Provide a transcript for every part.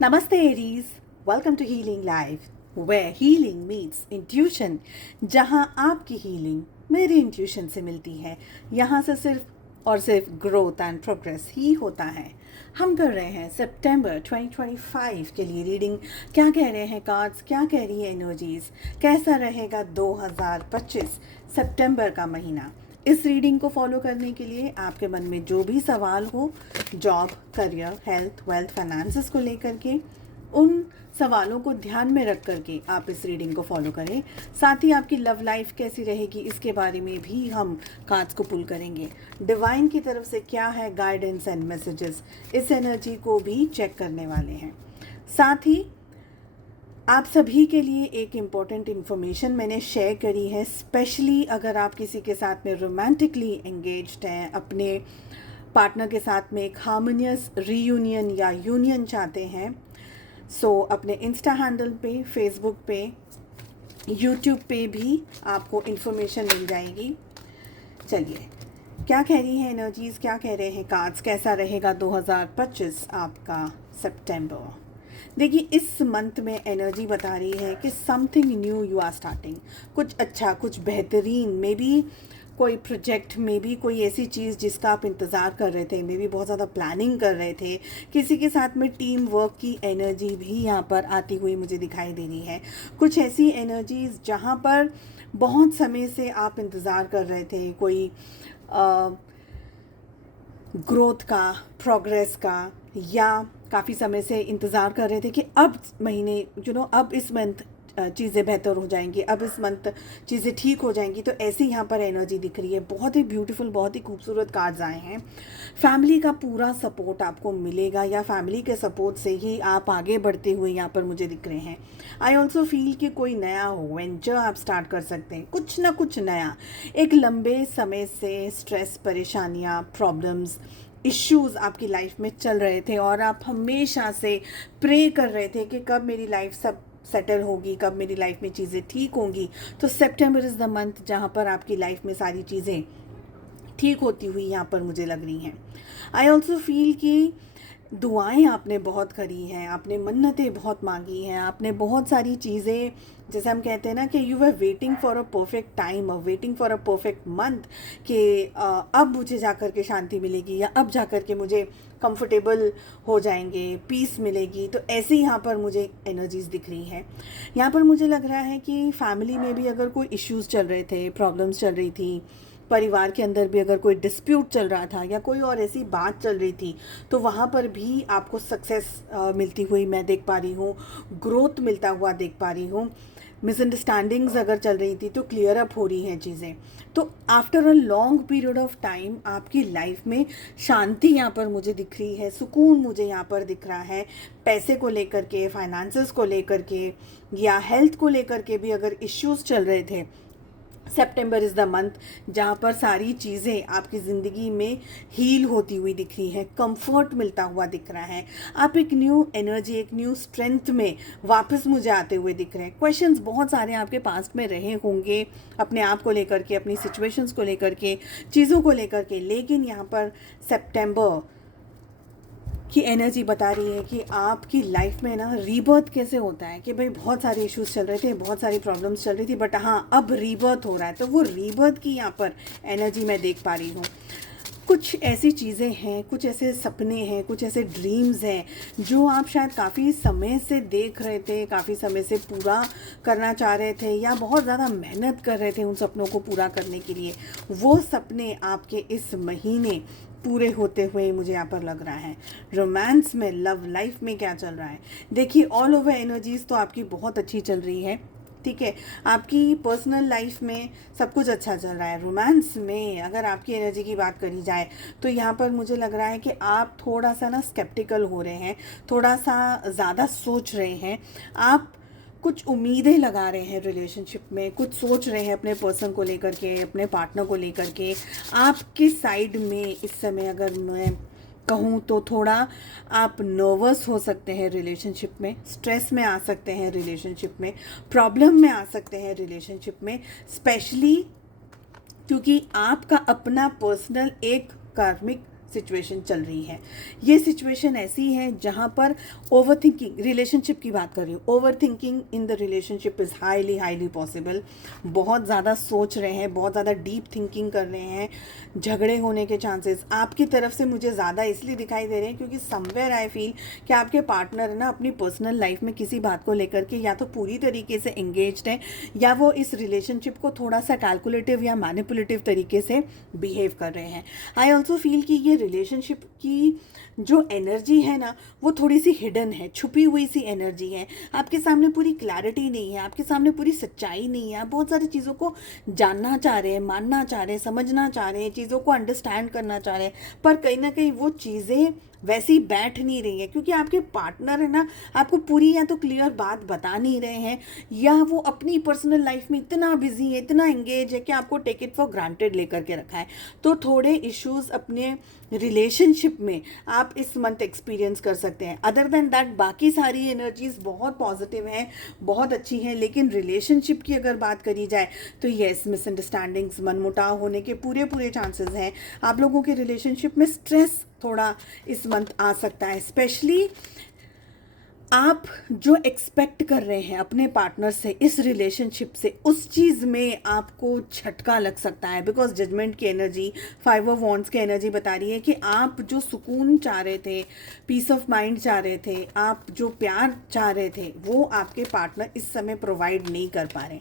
Namaste Aries, welcome to Healing Life, where healing meets intuition. जहाँ आपकी healing मेरी intuition से मिलती है, यहाँ से सिर्फ और सिर्फ ग्रोथ एंड प्रोग्रेस ही होता है। हम कर रहे हैं सितंबर 2025 के लिए रीडिंग। क्या कह रहे हैं कार्ड्स, क्या कह रही है एनर्जीज, कैसा रहेगा 2025 सितंबर का महीना। इस रीडिंग को फॉलो करने के लिए आपके मन में जो भी सवाल हो, job, career, health, wealth, finances को लेकर के, उन सवालों को ध्यान में रख करके आप इस रीडिंग को फॉलो करें। साथ ही आपकी लव लाइफ कैसी रहेगी इसके बारे में भी हम कार्ड्स को पुल करेंगे। डिवाइन की तरफ से क्या है गाइडेंस एंड मैसेजेस, इस एनर्जी को भी चेक करने वाले हैं। साथ ही आप सभी के लिए एक इम्पॉर्टेंट इन्फॉर्मेशन मैंने शेयर करी है, स्पेशली अगर आप किसी के साथ में रोमांटिकली एंगेज्ड हैं, अपने पार्टनर के साथ में एक हार्मोनियस रीयूनियन या यूनियन चाहते हैं। सो अपने इंस्टा हैंडल पे, फेसबुक पे, यूट्यूब पे भी आपको इन्फॉर्मेशन मिल जाएगी। चलिए, क्या कह रही है एनर्जीज, क्या कह रहे हैं कार्ड्स, कैसा रहेगा 2025 आपका सितंबर। देखिए, इस मंथ में एनर्जी बता रही है कि something new you are starting. कुछ अच्छा, कुछ बेहतरीन, मे बी कोई प्रोजेक्ट, मे बी कोई ऐसी चीज़ जिसका आप इंतज़ार कर रहे थे, मे बी बहुत ज़्यादा प्लानिंग कर रहे थे। किसी के साथ में टीम वर्क की एनर्जी भी यहाँ पर आती हुई मुझे दिखाई दे रही है। कुछ ऐसी एनर्जीज जहाँ पर बहुत समय से आप इंतज़ार कर रहे थे, कोई ग्रोथ का, प्रोग्रेस का, या काफ़ी समय से इंतज़ार कर रहे थे कि अब महीने अब इस मंथ चीज़ें बेहतर हो जाएंगी, अब इस मंथ चीज़ें ठीक हो जाएंगी। तो ऐसी यहाँ पर एनर्जी दिख रही है। बहुत ही ब्यूटीफुल, बहुत ही खूबसूरत कार्ड्स आए हैं। फैमिली का पूरा सपोर्ट आपको मिलेगा, या फैमिली के सपोर्ट से ही आप आगे बढ़ते हुए यहाँ पर मुझे दिख रहे हैं। आई ऑल्सो फील कि कोई नया वेंचर आप स्टार्ट कर सकते हैं, कुछ ना कुछ नया। एक लंबे समय से स्ट्रेस, परेशानियाँ, प्रॉब्लम्स, इश्यूज़ आपकी लाइफ में चल रहे थे और आप हमेशा से प्रे कर रहे थे कि कब मेरी लाइफ सब सेटल होगी, कब मेरी लाइफ में चीज़ें ठीक होंगी। तो सितंबर इज़ द मंथ जहाँ पर आपकी लाइफ में सारी चीज़ें ठीक होती हुई यहाँ पर मुझे लग रही हैं। आई ऑल्सो फील कि दुआएं आपने बहुत करी हैं, आपने मन्नतें बहुत मांगी हैं, आपने बहुत सारी चीज़ें, जैसे हम कहते हैं ना कि you are waiting for a perfect time, waiting for a perfect month, कि अब मुझे जा कर के शांति मिलेगी, या अब जा कर के मुझे कंफर्टेबल हो जाएंगे, पीस मिलेगी। तो ऐसे यहाँ पर मुझे एनर्जीज दिख रही हैं। यहाँ पर मुझे लग रहा है कि फैमिली में भी अगर कोई इश्यूज़ चल रहे थे, प्रॉब्लम्स चल रही थी, परिवार के अंदर भी अगर कोई डिस्प्यूट चल रहा था या कोई और ऐसी बात चल रही थी, तो वहाँ पर भी आपको सक्सेस मिलती हुई मैं देख पा रही हूँ, ग्रोथ मिलता हुआ देख पा रही हूँ। मिसअंडरस्टैंडिंग्स अगर चल रही थी तो क्लियर अप हो रही हैं चीज़ें। तो after a long period of time आपकी लाइफ में शांति यहाँ पर मुझे दिख रही है, सुकून मुझे यहाँ पर दिख रहा है। पैसे को लेकर के, फाइनेंसेस को लेकर के, या हेल्थ को लेकर के भी अगर इश्यूज़ चल रहे थे, सितंबर इज़ द मंथ जहाँ पर सारी चीज़ें आपकी ज़िंदगी में हील होती हुई दिख रही है, कंफर्ट मिलता हुआ दिख रहा है। आप एक न्यू एनर्जी, एक न्यू स्ट्रेंथ में वापस मुझे आते हुए दिख रहे हैं। क्वेश्चंस बहुत सारे आपके पास्ट में रहे होंगे, अपने आप को लेकर के, अपनी सिचुएशंस को लेकर के, चीज़ों को लेकर के, लेकिन यहाँ पर सितंबर की एनर्जी बता रही है कि आपकी लाइफ में ना रीबर्थ कैसे होता है, कि भाई बहुत सारे इश्यूज चल रहे थे, बहुत सारी प्रॉब्लम्स चल रही थी, बट हाँ अब रीबर्थ हो रहा है। तो वो रीबर्थ की यहाँ पर एनर्जी मैं देख पा रही हूँ। कुछ ऐसी चीज़ें हैं, कुछ ऐसे सपने हैं, कुछ ऐसे ड्रीम्स हैं जो आप शायद काफ़ी समय से देख रहे थे, काफ़ी समय से पूरा करना चाह रहे थे, या बहुत ज़्यादा मेहनत कर रहे थे उन सपनों को पूरा करने के लिए। वो सपने आपके इस महीने पूरे होते हुए मुझे यहाँ पर लग रहा है। रोमांस में, लव लाइफ में क्या चल रहा है, देखिए ऑल ओवर एनर्जीज तो आपकी बहुत अच्छी चल रही है, ठीक है। आपकी पर्सनल लाइफ में सब कुछ अच्छा चल रहा है। रोमांस में अगर आपकी एनर्जी की बात करी जाए तो यहाँ पर मुझे लग रहा है कि आप थोड़ा सा ना स्केप्टिकल हो रहे हैं, थोड़ा सा ज़्यादा सोच रहे हैं, आप कुछ उम्मीदें लगा रहे हैं रिलेशनशिप में, कुछ सोच रहे हैं अपने पर्सन को लेकर के, अपने पार्टनर को लेकर के। आपके साइड में इस समय अगर मैं कहूँ तो थोड़ा आप नर्वस हो सकते हैं रिलेशनशिप में, स्ट्रेस में आ सकते हैं रिलेशनशिप में, प्रॉब्लम में आ सकते हैं रिलेशनशिप में, स्पेशली क्योंकि आपका अपना पर्सनल एक कार्मिक सिचुएशन चल रही है। ये सिचुएशन ऐसी है जहाँ पर ओवर थिंकिंग, रिलेशनशिप की बात कर रही हूँ, over thinking in the relationship is highly possible. बहुत ज़्यादा सोच रहे हैं, बहुत ज़्यादा डीप थिंकिंग कर रहे हैं। झगड़े होने के चांसेस आपकी तरफ से मुझे ज़्यादा इसलिए दिखाई दे रहे हैं क्योंकि समवेयर आई फील कि आपके पार्टनर ना अपनी पर्सनल लाइफ में किसी बात को लेकर के या तो पूरी तरीके से एंगेज्ड है या वो इस रिलेशनशिप को थोड़ा सा कैलकुलेटिव या मैनिपुलेटिव तरीके से बिहेव कर रहे हैं। आई ऑल्सो फील कि ये रिलेशनशिप की जो एनर्जी है ना वो थोड़ी सी हिडन है, छुपी हुई सी एनर्जी है। आपके सामने पूरी क्लैरिटी नहीं है, आपके सामने पूरी सच्चाई नहीं है। आप बहुत सारी चीज़ों को जानना चाह रहे हैं, मानना चाह रहे हैं, समझना चाह रहे हैं, चीज़ों को अंडरस्टैंड करना चाह रहे हैं, पर कहीं ना कहीं वो चीज़ें वैसी बैठ नहीं रही है क्योंकि आपके पार्टनर है ना आपको पूरी या तो क्लियर बात बता नहीं रहे हैं या वो अपनी पर्सनल लाइफ में इतना बिजी है, इतना एंगेज है कि आपको टेक इट फॉर ग्रांटेड लेकर के रखा है। तो थोड़े इश्यूज अपने रिलेशनशिप में आप इस मंथ एक्सपीरियंस कर सकते हैं। अदर देन दैट बाकी सारी एनर्जीज बहुत पॉजिटिव हैं, बहुत अच्छी हैं, लेकिन रिलेशनशिप की अगर बात करी जाए तो येस, मिसअंडरस्टैंडिंग्स, मनमुटाव होने के पूरे चांसेस हैं। आप लोगों के रिलेशनशिप में स्ट्रेस थोड़ा इस मंथ आ सकता है, स्पेशली आप जो एक्सपेक्ट कर रहे हैं अपने पार्टनर से, इस रिलेशनशिप से, उस चीज़ में आपको झटका लग सकता है। बिकॉज जजमेंट की एनर्जी, 5 ऑफ वॉन्ड्स की एनर्जी बता रही है कि आप जो सुकून चाह रहे थे, पीस ऑफ माइंड चाह रहे थे, आप जो प्यार चाह रहे थे, वो आपके पार्टनर इस समय प्रोवाइड नहीं कर पा रहे।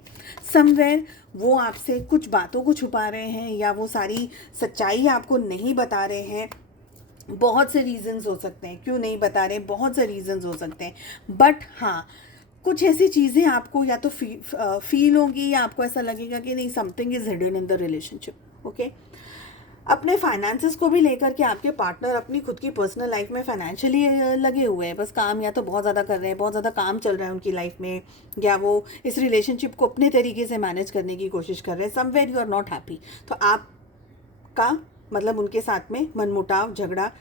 समवेयर वो आपसे कुछ बातों को छुपा रहे हैं या वो सारी सच्चाई आपको नहीं बता रहे हैं। बहुत से रीजंस हो सकते हैं, क्यों नहीं बता रहे, बहुत से रीजंस हो सकते हैं। बट हाँ, कुछ ऐसी चीज़ें आपको या तो फील होंगी या आपको ऐसा लगेगा कि नहीं, something is hidden in the relationship. Okay, अपने फाइनेंसेस को भी लेकर के आपके पार्टनर अपनी खुद की पर्सनल लाइफ में फाइनेंशियली लगे हुए हैं। बस काम या तो बहुत ज़्यादा कर रहे हैं, बहुत ज़्यादा काम चल रहा है उनकी लाइफ में, या वो इस रिलेशनशिप को अपने तरीके से मैनेज करने की कोशिश कर रहे हैं। Somewhere you are not happy. तो आपका मतलब उनके साथ में मनमुटाव, झगड़ा,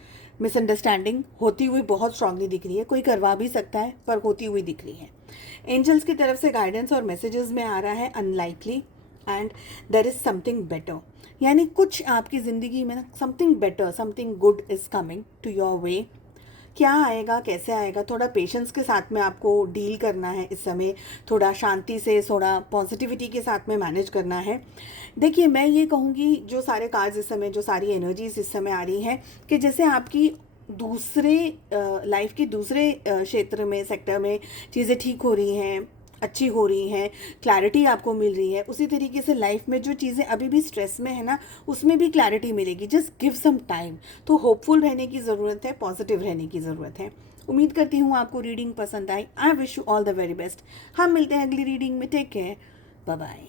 मिसअंडरस्टैंडिंग होती हुई बहुत स्ट्रांगली दिख रही है। कोई करवा भी सकता है पर होती हुई दिख रही है। एंजल्स की तरफ से गाइडेंस और मैसेजेस में आ रहा है unlikely and there is something better. यानी कुछ आपकी ज़िंदगी में ना something better, something good is coming to your way. क्या आएगा, कैसे आएगा, थोड़ा पेशेंस के साथ में आपको डील करना है इस समय, थोड़ा शांति से, थोड़ा पॉजिटिविटी के साथ में मैनेज करना है। देखिए, मैं ये कहूँगी जो सारे कार्ड्स इस समय, जो सारी एनर्जीज इस समय आ रही हैं कि जैसे आपकी दूसरे लाइफ के दूसरे क्षेत्र में, सेक्टर में चीज़ें ठीक हो रही हैं, अच्छी हो रही हैं, क्लैरिटी आपको मिल रही है, उसी तरीके से लाइफ में जो चीज़ें अभी भी स्ट्रेस में है ना, उसमें भी क्लैरिटी मिलेगी। Just give some time. तो होपफुल रहने की ज़रूरत है, पॉजिटिव रहने की ज़रूरत है। उम्मीद करती हूँ आपको रीडिंग पसंद आई। I wish you all the very best. हम मिलते हैं अगली रीडिंग में। Take care, bye bye.